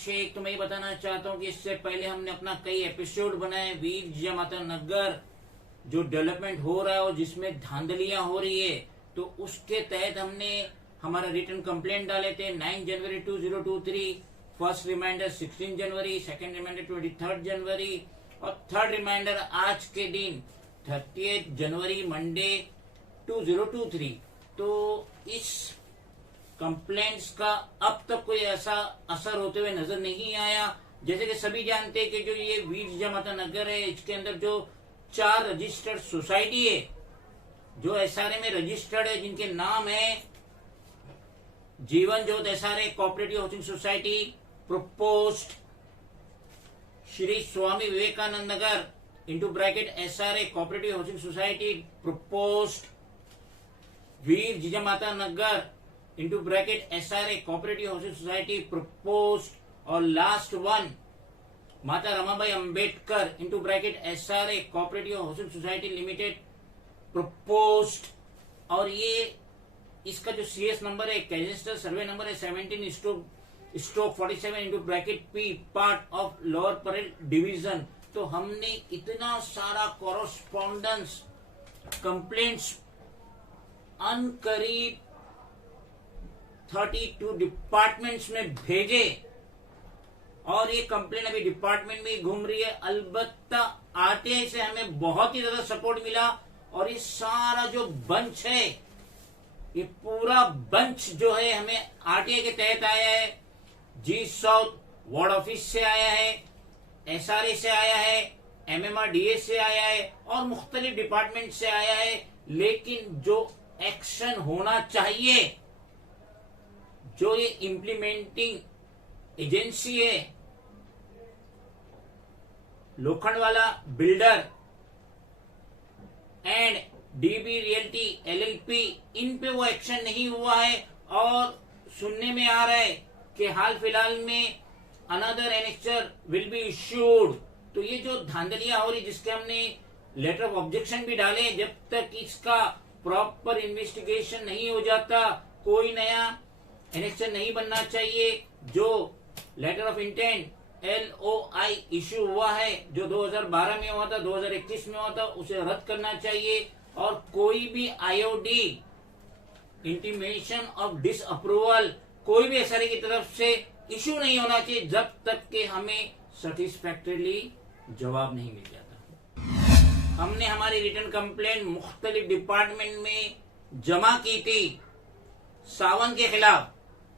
शेख, तो मैं ये बताना चाहता हूँ कि इससे पहले हमने अपना कई एपिसोड बनाए वीर जिजामाता नगर जो डेवलपमेंट हो रहा है और जिसमें धांधलियां हो रही है, तो उसके तहत हमने हमारा रिटर्न कंप्लेंट डाले थे 9 जनवरी 2023, फर्स्ट रिमाइंडर 16 जनवरी, सेकेंड रिमाइंडर 23 जनवरी और थर्ड रिमाइंडर आज के दिन 30 जनवरी मंडे 2023। तो इस कंप्लेंट्स का अब तक कोई ऐसा असर होते हुए नजर नहीं आया। जैसे कि सभी जानते हैं कि जो ये वीर जिजामाता नगर है, इसके अंदर जो 4 रजिस्टर्ड सोसाइटी है जो एसआरए में रजिस्टर्ड है, जिनके नाम है Jeevan Jyot SRA cooperative housing society proposed, Shri Swami Vivekananda Nagar into bracket SRA cooperative housing society proposed, Veer Jijamata Nagar into bracket SRA cooperative housing society proposed, और last one Mata Ramabai Ambedkar into bracket SRA cooperative housing society limited proposed. और ये इसका जो सीएस नंबर है, कैजेस्टर survey number है 17/47 into bracket P, part of lower Parel division. तो हमने इतना सारा कॉरेस्पॉन्डेंस कंप्लेंट्स करीब 32 डिपार्टमेंट्स में भेजे और ये कंप्लेंट अभी डिपार्टमेंट में घूम रही है। अलबत्ता आरटीआई से हमें बहुत ही ज्यादा सपोर्ट मिला और ये सारा जो बंच है, ये पूरा बंच जो है हमें आरटीआई के तहत आया है, जी साउथ वार्ड ऑफिस से आया है, एसआरए से आया है, एमएमआरडीए से आया है और मुख्तलिफ डिपार्टमेंट से आया है। लेकिन जो एक्शन होना चाहिए, जो ये इम्प्लीमेंटिंग एजेंसी है, Lokhandwala builder and DB Realty LLP, इन पे वो एक्शन नहीं हुआ है। और सुनने में आ रहा है कि हाल फिलहाल में another annexure will be issued. तो ये जो धांधलियां हो रही, जिसके हमने लेटर ऑफ ऑब्जेक्शन भी डाले, जब तक इसका प्रॉपर इन्वेस्टिगेशन नहीं हो जाता कोई नया एनेक्चर नहीं बनना चाहिए। जो letter of intent LOI issue हुआ है, जो 2012 में हुआ था, 2021 में हुआ था, उसे रद्द करना चाहिए। और कोई भी IOD इंटीमेशन ऑफ डिसअप्रूवल कोई भी एसआरए की तरफ से इश्यू नहीं होना चाहिए जब तक कि हमें सेटिस्फैक्टरली जवाब नहीं मिल जाता। हमने हमारी रिटर्न कंप्लेंट मुख्तलिफ डिपार्टमेंट में जमा की थी। सावन के खिलाफ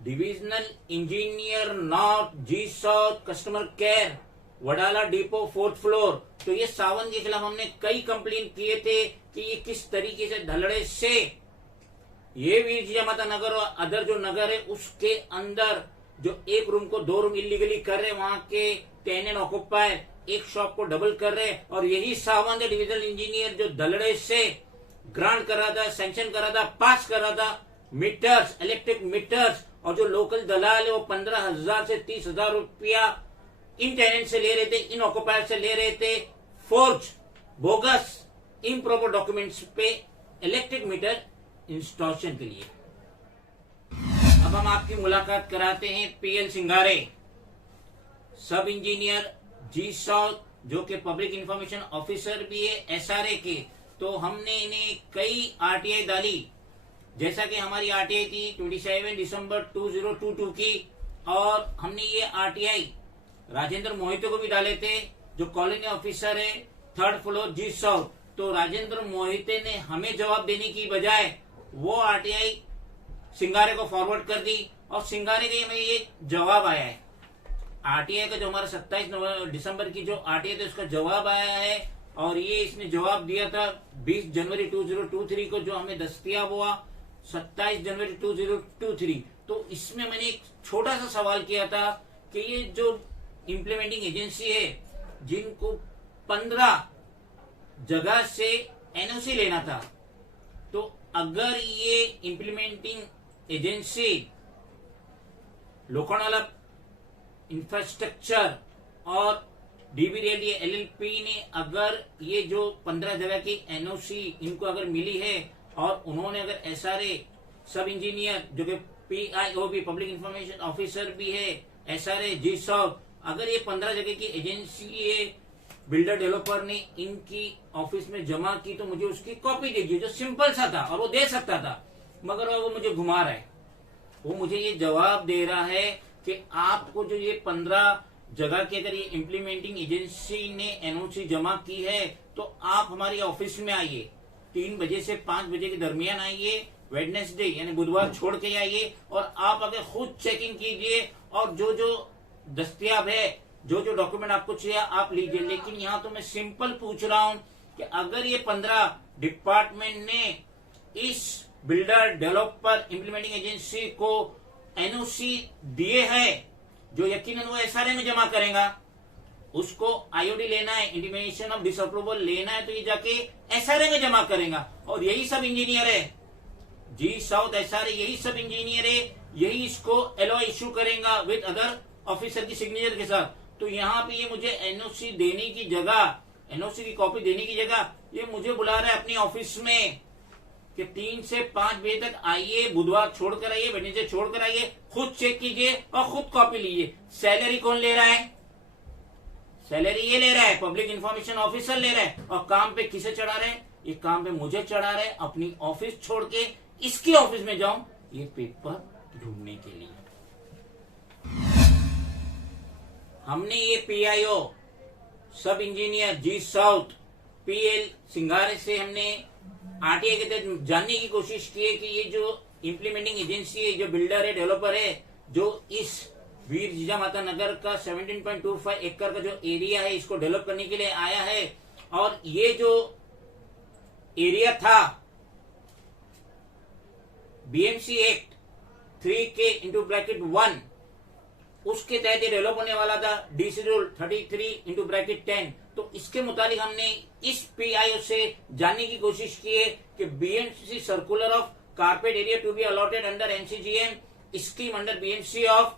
divisional engineer north, G south customer care, Wadala depot 4th floor. तो ये सावन के खिलाफ हमने कई कंप्लेंट किए थे कि ये किस तरीके से धड़ल्ले से ये वीर जिजामाता नगर और अदर जो नगर है उसके अंदर जो एक रूम को 2 रूम इलीगली कर रहे, वहां के टेनेंट ऑक्युपायर एक शॉप को डबल कर रहे। और यही सावन डिविजनल इंजीनियर जो धड़ल्ले से ग्रांट कर रहा था, सैंक्शन कर रहा था, पास कर रहा था मीटर्स, इलेक्ट्रिक मीटर्स। और जो लोकल दलाल है वो 15,000 से 30,000 रुपया इन टेनेंट से ले रहे थे, इन ऑक्युपायर से ले रहे थे, फोर्ज, बोगस, इम्प्रॉपर डॉक्यूमेंट्स पे इलेक्ट्रिक मीटर इंस्टॉलेशन के लिए। अब हम आपकी मुलाकात कराते हैं PL सिंगारे, सब इंजीनियर, जी साउथ, जो कि पब्लिक इंफॉर्मेशन ऑफिसर भी है एसआरए के। तो हमने इन्हें कई आरटीआई डाली, जैसा कि हमारी आरटीआई थी 27 दिसंबर 2022 की, और हमने ये आरटीआई राजेंद्र मोहिते को भी डाले थे, जो कॉलोनी ऑफिसर है 3rd फ्लोर जी साउथ। तो राजेंद्र मोहिते ने हमें जवाब देने की बजाय वो आरटीआई सिंगारे को फॉरवर्ड कर दी, और सिंगारे के में ये जवाब आया है। आरटीआई का जो हमारा 27 दिसंबर की जो आरटीआई थी उसका जवाब आया है, और ये इसने जवाब दिया था 20 जनवरी 2023 को, जो हमें दस्तयाब हुआ 27 जनवरी 2023। तो इसमें मैंने एक छोटा सा सवाल किया था कि ये जो इम्प्लीमेंटिंग एजेंसी है, जिनको 15 जगह से एनओसी लेना था, तो अगर ये इम्प्लीमेंटिंग एजेंसी लोखंडवाला इंफ्रास्ट्रक्चर और डीबी रियल्टी LLP ने अगर ये जो 15 जगह की एनओसी इनको अगर मिली है, और उन्होंने अगर एसआरए सब इंजीनियर जो कि PIO भी पब्लिक इंफॉर्मेशन ऑफिसर भी है SRA, जी साउथ, अगर ये 15 जगह की एजेंसी ये बिल्डर डेवलपर ने इनकी ऑफिस में जमा की तो मुझे उसकी कॉपी दीजिए, जो सिंपल सा था और वो दे सकता था, मगर वो मुझे घुमा रहा है। वो मुझे ये जवाब दे रहा है कि आपको जो ये 15 जगह की अगर ये इम्प्लीमेंटिंग एजेंसी ने एनओसी जमा की है तो आप हमारी ऑफिस में आइए, 3 बजे से 5 बजे के दरमियान आइए, वेडनेसडे यानी बुधवार छोड़ के आइए, और आप अगर खुद चेकिंग कीजिए और जो जो दस्तियाब है, जो जो डॉक्यूमेंट आपको चाहिए आप लीजिए। लेकिन यहाँ तो मैं सिंपल पूछ रहा हूं कि अगर ये 15 डिपार्टमेंट ने इस बिल्डर डेवलपर इम्प्लीमेंटिंग एजेंसी को एनओसी दिए हैं, जो यकीनन वो SRA में जमा करेगा, उसको IOD लेना है, इंटीमेशन ऑफ डिसअप्रूवल लेना है, तो ये जाके SRA में जमा करेगा। और यही सब इंजीनियर है, जी साउथ SRA, यही सब इंजीनियर है, यही इसको LOI इश्यू करेगा विद अदर ऑफिसर की सिग्नेचर के साथ। तो यहाँ पे ये मुझे एनओसी देने की जगह, एनओसी की कॉपी देने की जगह ये मुझे बुला रहा है अपनी ऑफिस में कि 3 से 5 बजे तक आइए, बुधवार छोड़कर आइए, वेडनेसडे छोड़कर आइए, खुद चेक कीजिए और खुद कॉपी लीजिए। सैलरी कौन ले रहा है? सैलरी ये ले रहा है, पब्लिक इंफॉर्मेशन ऑफिसर ले रहा है। और काम पे किसे चढ़ा रहे हैं? ये काम पे मुझे चढ़ा रहे हैं, अपनी ऑफिस छोड़ के इसकी ऑफिस में जाऊं ये पेपर ढूंढने के लिए। हमने ये PIO सब इंजीनियर जी साउथ PL सिंगारे से हमने RTI के तहत जानने की कोशिश की है कि ये जो इम्प्लीमेंटिंग एजेंसी है, जो बिल्डर है, डेवलपर है, जो इस वीर जिजामाता नगर का 17.25 एकड़ का जो एरिया है इसको डेवलप करने के लिए आया है, और ये जो एरिया था BMC एक्ट 3K(1) उसके तहत ये डेवलप होने वाला था, DC रूल 33(10). तो इसके मुताबिक हमने इस PIO से जानने की कोशिश की है कि BMC circular of carpet area to be allotted under NCGM scheme under BMC of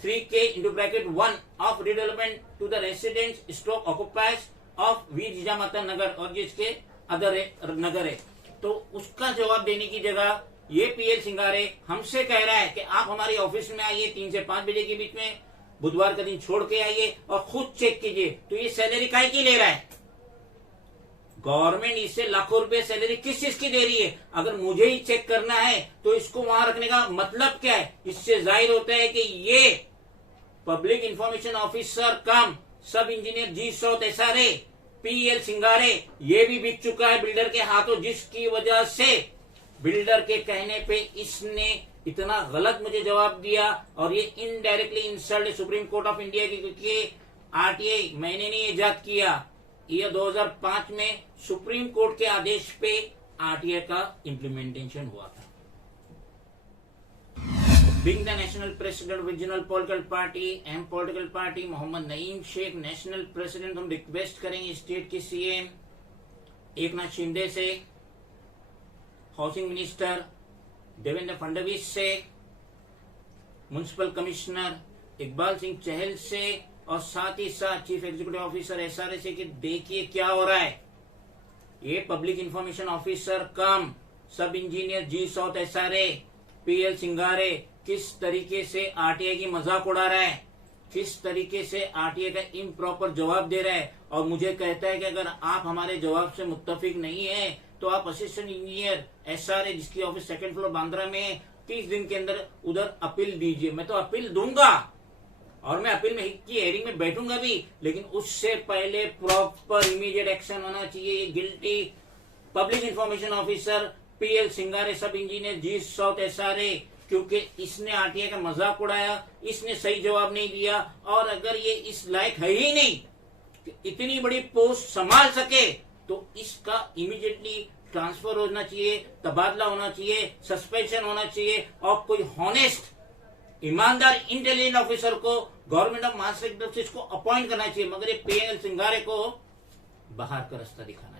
3K(1) of redevelopment to the residents stroke occupiers of Veer Jijamata Nagar, और जिसके अदर नगर है। तो उसका जवाब देने की जगह ये PL सिंगारे हमसे कह रहा है कि आप हमारी ऑफिस में आइए 3 से 5 बजे के बीच में, बुधवार का दिन छोड़ के आइए और खुद चेक कीजिए। तो ये सैलरी काहे की ले रहा है? गवर्नमेंट इससे लाखों रुपए सैलरी किस चीज की दे रही है? अगर मुझे ही चेक करना है तो इसको वहां रखने का मतलब क्या है? इससे जाहिर होता है कि ये पब्लिक इंफॉर्मेशन ऑफिसर कम सब इंजीनियर जी साउथ SRA PL सिंगारे ये भी बिक चुका है बिल्डर के हाथों, जिसकी वजह से बिल्डर के कहने पे इसने इतना गलत मुझे जवाब दिया, और ये indirectly insult supreme court of India की, क्योंकि RTI मैंने नहीं ईजाद किया, ये 2005 में सुप्रीम कोर्ट के आदेश पे RTI का इम्प्लीमेंटेशन हुआ था। Being the national president of regional political party and political party Mohammad Naeem Shaikh national president, हम रिक्वेस्ट करेंगे स्टेट के CM एकनाथ शिंदे से, हाउसिंग मिनिस्टर देवेंद्र फडणवीस से, म्युनिसिपल कमिश्नर इकबाल सिंह चहल से, और साथ ही साथ चीफ एग्जीक्यूटिव ऑफिसर SRA से कि देखिए क्या हो रहा है। ये पब्लिक इंफॉर्मेशन ऑफिसर कम सब इंजीनियर जी साउथ SRA PL सिंगारे किस तरीके से RTI की मजाक उड़ा रहा है, किस तरीके से RTI का इम्प्रॉपर जवाब दे रहा है, और मुझे कहता है कि अगर आप हमारे जवाब से मुत्तफिक नहीं है तो आप असिस्टेंट इंजीनियर SRA जिसकी ऑफिस 2nd फ्लोर बांद्रा में है, 30 दिन के अंदर उधर अपील दीजिए। मैं तो अपील दूंगा और मैं अपील में की हेयरिंग में बैठूंगा भी, लेकिन उससे पहले प्रॉपर इमीडिएट एक्शन होना चाहिए। ये guilty public information officer PL सिंगारे सब इंजीनियर जी साउथ SRA, क्योंकि इसने RTI का मजाक उड़ाया, इसने सही जवाब नहीं दिया, और अगर ये इस लायक है ही नहीं कि इतनी बड़ी पोस्ट संभाल सके तो इसका इमीडिएटली ट्रांसफर होना चाहिए, तबादला होना चाहिए, सस्पेंशन होना चाहिए, और कोई हॉनेस्ट ईमानदार इंटेलिजेंट ऑफिसर को गवर्नमेंट ऑफ महाराष्ट्र की तरफ से इसको अपॉइंट करना चाहिए। मगर ये PL सिंगारे को बाहर का रास्ता दिखाना